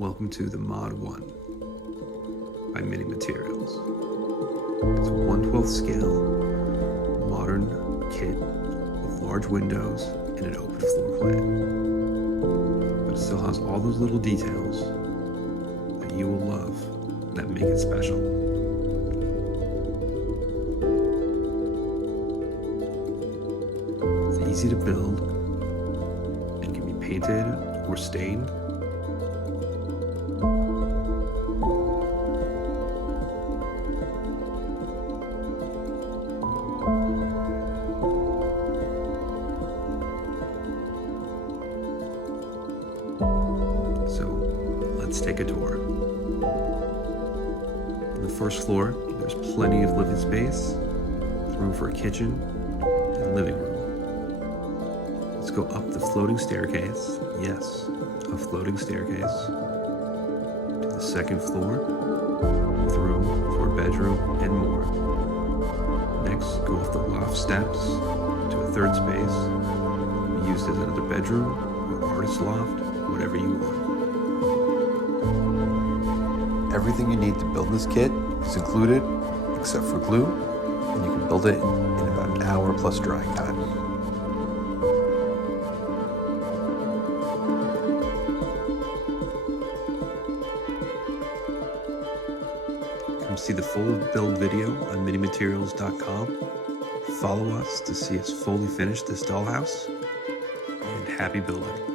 Welcome to the Mod 1 by Mini Materials. It's a 1/12 scale, modern kit with large windows and an open floor plan. But it still has all those little details that you will love that make it special. It's easy to build and can be painted or stained. So let's take a tour. On the first floor, there's plenty of living space, with room for a kitchen and living room. Let's go up the floating staircase, yes, a floating staircase, to the second floor, with room for a bedroom and more. Next, go off the loft steps to a third space, used as another bedroom or artist loft, whatever you want. Everything you need to build this kit is included, except for glue, and you can build it in about an hour plus drying time. Come see the full build video on minimaterials.com. Follow us to see us fully finish this dollhouse, and happy building.